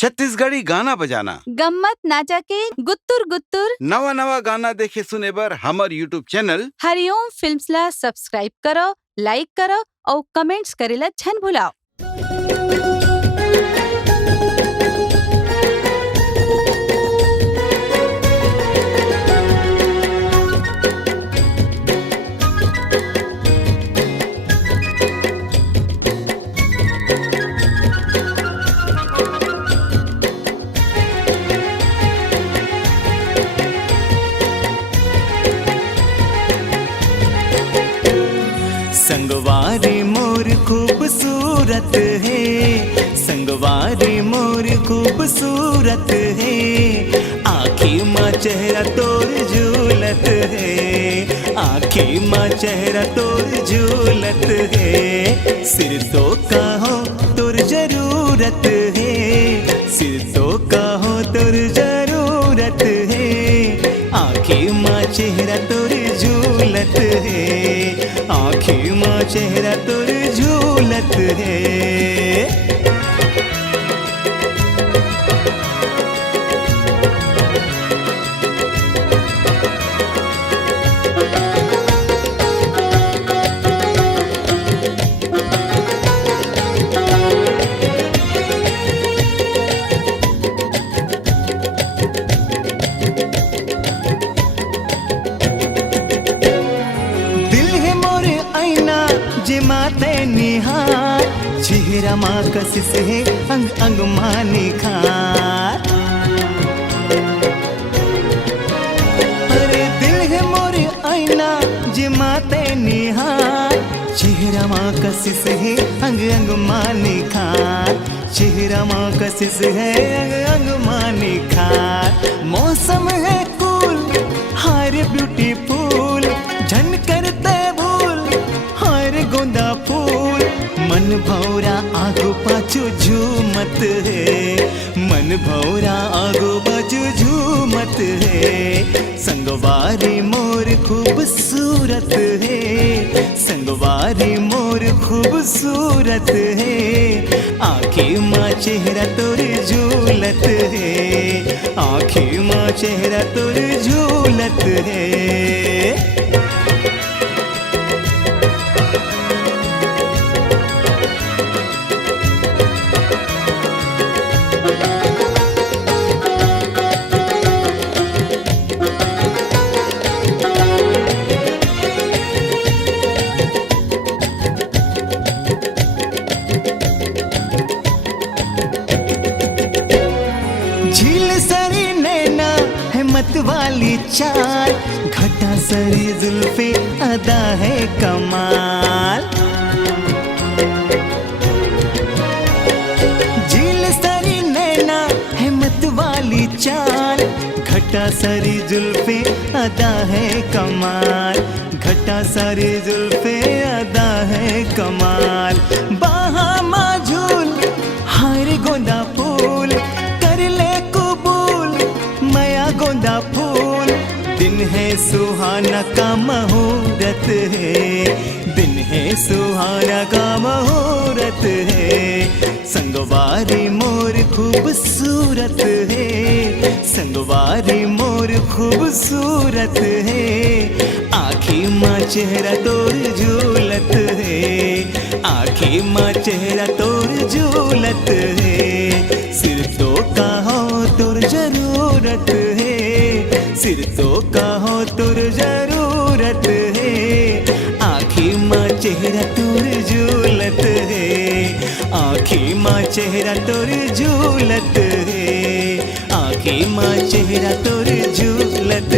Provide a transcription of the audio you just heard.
छत्तीसगढ़ी गाना बजाना, गम्मत नाचा के गुत्तुर गुत्तुर नवा नवा गाना देखे सुने बर हमर यूट्यूब चैनल हरिओम फिल्म्स ला सब्सक्राइब करो, लाइक करो और कमेंट्स करेला छन भुलाओ। संगवारी मोर खूबसूरत है, संगवारी मोर खूबसूरत है, आँखी माँ चेहरा तोर झूलत है, आँखी माँ चेहरा तोर झूलत है, सिर तो कहो तोर जरूरत है, सिर तो कहो तोर जरूरत है, आँखी माँ चेहरा तोर झूलत है, आँखी माँ चेहरा तोर झूलत है। माते निहार चेहरा माँ कसिस है अंग अंग माँ निखार, अरे दिल है मोरे आईना जे माते निहार, चेहरा माँ कसिस है अंग अंग माँ निखार, चेहरा माँ कसिस है अंग अंग माँ निखार, मौसम है कूल हाय ब्यूटीफुल झन करते गोंदा फूल, मन भौरा आगो पाछू झूमत है, मन भौरा आगो पाछू झूमत है, संगवारी मोर खूबसूरत है, संगवारी मोर खूबसूरत है, आँखी माँ चेहरा तोर झूलत है, आँखी माँ चेहरा तोर झूलत है। झील सरी नैना है मत वाली चाल, घटा सरी जुल्फे अदा है कमाल, झील सरी नैना है मत वाली चाल, घटा सरी जुल्फे अदा है कमाल, घटा सारी जुल्फे अदा है कमाल, बाहा माझूल हाय गोंदा फूल गोंदा फूल, दिन है सुहाना का मुहूर्त है, दिन है सुहाना का मुहूर्त है, संगवारी मोर खूबसूरत है, संगवारी मोर खूबसूरत है, आँखी माँ चेहरा तोर झूलत है, आँखी माँ चेहरा तोर झूलत है, सिर तो कहो तोर जरूरत है, सिर तो कहो तोर जरूरत है, आँखी माँ चेहरा तोर झूलत है, आँखी माँ चेहरा तोर झूलत है, आँखी माँ चेहरा तोर झूलत